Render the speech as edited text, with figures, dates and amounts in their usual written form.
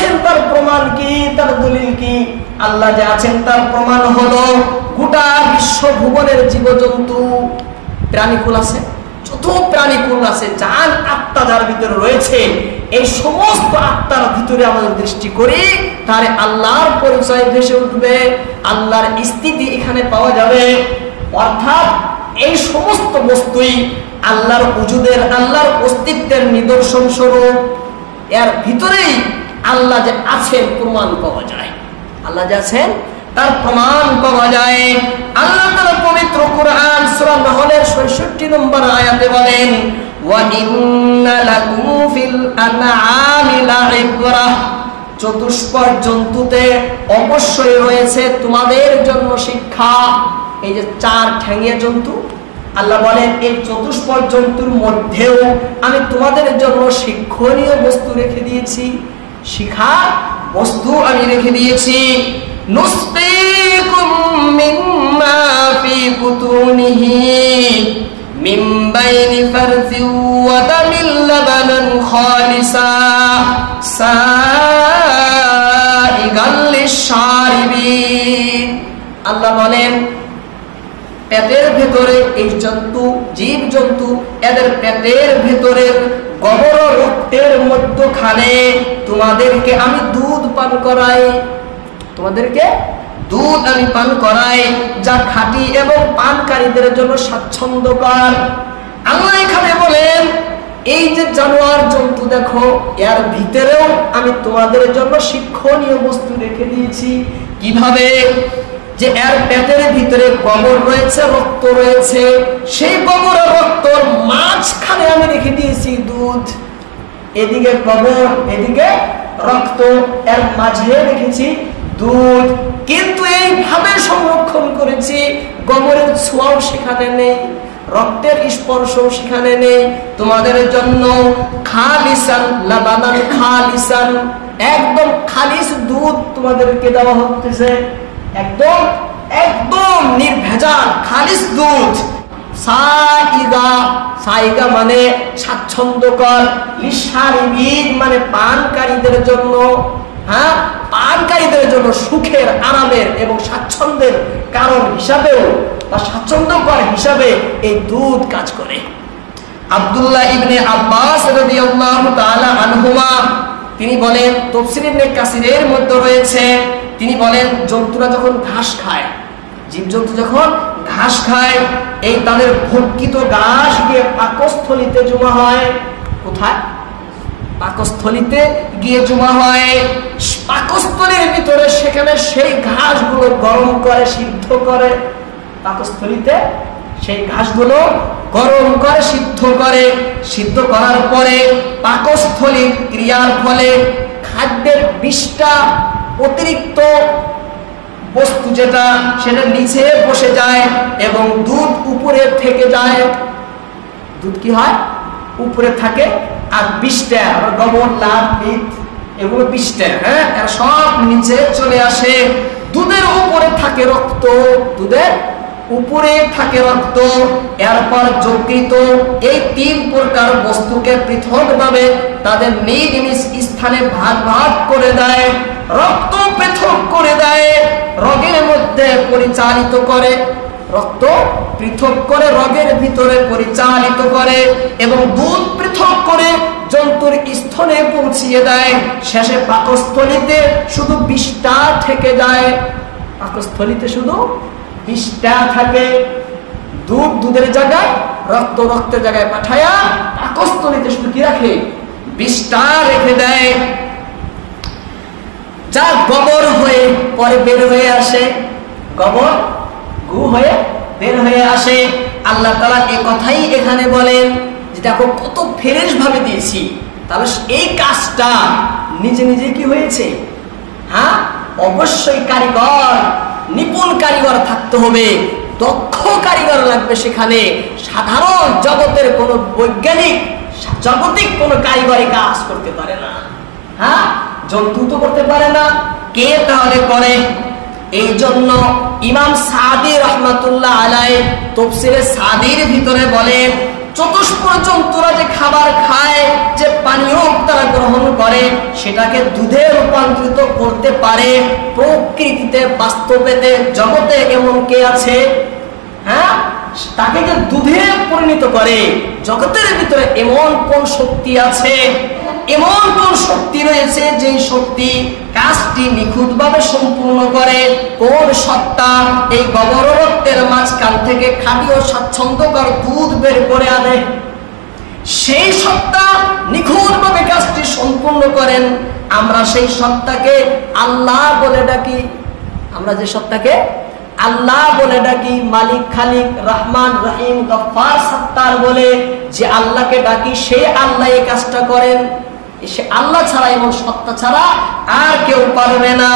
আছেন তার প্রমাণ কি, তার দলিল কি? আল্লাহ যে আছেন তার প্রমাণ হলো গোটা বিশ্ব ভুবনের জীবজন্তু, প্রাণীকুল আছে, যত প্রাণীকুল আছে, জান আত্মা যার ভিতরে রয়েছে, এই সমস্ত আত্মার ভিতরে আমাদের দৃষ্টি করি, তার আল্লাহর পরিচয় ভেসে উঠবে, আল্লাহর স্থিতি এখানে পাওয়া যাবে। অর্থাৎ এই সমস্ত বস্তুই আল্লাহর উজুদের, আল্লাহর অস্তিত্বের নিদর্শন স্বরূপ। এর ভিতরেই আল্লাহ যে আছেন প্রমাণ পাওয়া যায়, আল্লাহ যে আছেন তার প্রমাণ পাওয়া যায়। আল্লাহ তাআলা পবিত্র কোরআন সূরা নাহলের ৬৬ নম্বর আয়াতে বলেন, ওয়া ইন্না লাকুম ফিল আনআমি লাইবরাহ, চতুষ্পদ জন্তুতে অবশ্যই রয়েছে তোমাদের জন্য শিক্ষা। এই যে চার ঠ্যাঙিয়া জন্তু, আল্লাহ বলেন এই চতুষ্পদ জন্তুর মধ্যেও আমি তোমাদের জন্য শিক্ষণীয় বস্তু রেখে দিয়েছি, শিখার বস্তু আমি রেখে দিয়েছি। নুসকিকুম মিম্মা ফি বুতুনিহি মিন বাইনি ফারসিন ওয়া দামিন লাবানান খালিসা সাইগাল লিশারিবিন। আল্লাহ বলেন পেটের ভেতরে এই জন্তু, জীব জন্তু, এদের পেটের ভেতরের গহর রক্তের মধ্যখানে তোমাদেরকে আমি দুধ পান করাই, তোমাদেরকে দুধ আমি পান করাই, যা খাঁটি এবং পানকারীদের জন্য স্বাচ্ছন্দ্যকর। আল্লাহ এখানে বলেন এই যে জানোয়ার জন্তু দেখো, এর ভিতরেও আমি তোমাদের জন্য শিক্ষণীয় বস্তু রেখে দিয়েছি। কিভাবে? যে এর পেটের ভিতরে গোবর রয়েছে, রক্ত রয়েছে, সেই গোবর আর রক্তর মাঝখানে আমি রেখে দিয়েছি দুধ। এদিকে গোবর, এদিকে রক্ত, এর মাঝে রেখেছি দুধ। কিন্তু এইভাবে সংরক্ষণ করেছি, গোবরের ছোঁয়াও সেখানে নেই, রক্তের স্পর্শও সেখানে নেই। তোমাদের জন্য খালিসান লাবানান খালিসান, একদম খালিস দুধ তোমাদেরকে দেওয়া হচ্ছে, একদম একদম নির্ভেজাল খালিস দুধ। সাইগা, সাইগা মানে স্বাচ্ছন্দ্যকর, লিশারিবিন মানে পানকারীদের জন্য। হ্যাঁ, পানকারীদের জন্য সুখের, আরামের এবং স্বাচ্ছন্দ্যের কারণ হিসাবেও বা স্বাচ্ছন্দ্যকর হিসাবে এই দুধ কাজ করে। আব্দুল্লাহ ইবনে আব্বাস রাদিয়াল্লাহু তাআলা আনহুমা তিনি বলেন, তাফসীর ইবনে কাসিরের মধ্যে রয়েছে, তিনি বলেন জন্তুরা যখন ঘাস খায়, জীবজন্তু যখন ঘাস খায়, এই তাদের ভক্ষিত ঘাস গিয়ে পাকস্থলীতে জমা হয়। কোথায়? পাকস্থলীতে গিয়ে জমা হয়। পাকস্থলীর ভিতরে সেখানে সেই ঘাসগুলো গরম করে, সিদ্ধ করে, পাকস্থলীতে সেই ঘাসগুলো গরম করে, সিদ্ধ করে। সিদ্ধ করার পরে পাকস্থলী ক্রিয়ার ফলে খাদ্যের বিষটা, অতিরিক্ত বস্তু যেটা, সেটা নিচে বসে যায় এবং দুধ উপরে থেকে যায়। দুধ কি হয়? উপরে থাকে, আর বিষটা, গোবর, লাভ, পিত, এগুলো বিষটা, হ্যাঁ, সব নিচে চলে আসে। দুধের উপরে থাকে রক্ত, দুধের উপরে থাকে রক্ত। এরপর যকৃত এই তিন প্রকার বস্তুকে পৃথকভাবে তাদের নিজ নিজ স্থানে ভাগ ভাগ করে দেয়, রক্ত পৃথক করে দেয়, রগের মধ্যে পরিচালিত করে, রক্ত পৃথক করে রগের ভিতরে পরিচালিত করে এবং দুধ পৃথক করে জন্তুর স্থলে পৌঁছিয়ে দেয়। শেষে পাকস্থলীতে শুধু বিষটা থেকে যায়, পাকস্থলীতে শুধু বিষটা থাকে। দুধ দুধের জায়গায়, রক্ত রক্তের জায়গায় পাঠায়া পাকস্থলীতে শুধু কি রাখে? বিষটা রেখে দেয়, যা গোবর হয়ে পরে বের হয়ে আসে, গোবর গু হয়ে বের হয়ে আসে। আল্লাহ তাআলা এই কথাই এখানে বলেন যে দেখো কত ফ্রেশ ভাবে দিয়েছি। তাহলে এই কাজটা নিজে নিজে কি হয়েছে? হ্যাঁ, অবশ্যই কারিগর, নিপুণ কারিগর থাকতে হবে, দক্ষ কারিগর লাগবে সেখানে। সাধারণ জগতের কোনো বৈজ্ঞানিক, জাগতিক কোনো কারিগরি কাজ করতে পারে না। হ্যাঁ, জন্তু তো করতে পারে না, কে তাহলে করে? এই জন্য ইমাম সাদি রহমাতুল্লাহ আলাইহি তাফসীরে সাদির ভিতরে বলেন চতুষ্পদ জন্তুরা যে খাবার খায়, যে পানীয় তারা গ্রহণ করে, সেটাকে দুধে রূপান্তরিত করতে পারে। প্রকৃতিতে, বাস্তবেতে, জগতে এমন কে আছে? হ্যাঁ, তাকে যে দুধে পরিণত করে। জগতের ভিতরে এমন কোন শক্তি আছে, এমন কোন শক্তি রয়েছে যে শক্তি কাজটি নিখুঁতভাবে সম্পূর্ণ করে? কোন সত্তা এই গোবর রক্তের মাঝখান থেকে খাঁটি ও স্বাচ্ছন্দ্যকর দুধ বের করে আনে? সেই সত্তা নিখুঁতভাবে কাজটি সম্পূর্ণ করেন। আমরা সেই সত্তাকে আল্লাহ বলে ডাকি। আমরা যে সত্তাকে আল্লাহ বলে ডাকি, মালিক, খালিক, রহমান, রহিম, গফফার, সত্তার বলে যে আল্লাহকে ডাকি, সেই আল্লাহ এই কাজটা করেন। সে আল্লাহ ছাড়া, এমন সত্তা ছাড়া আর কেউ পারবে না।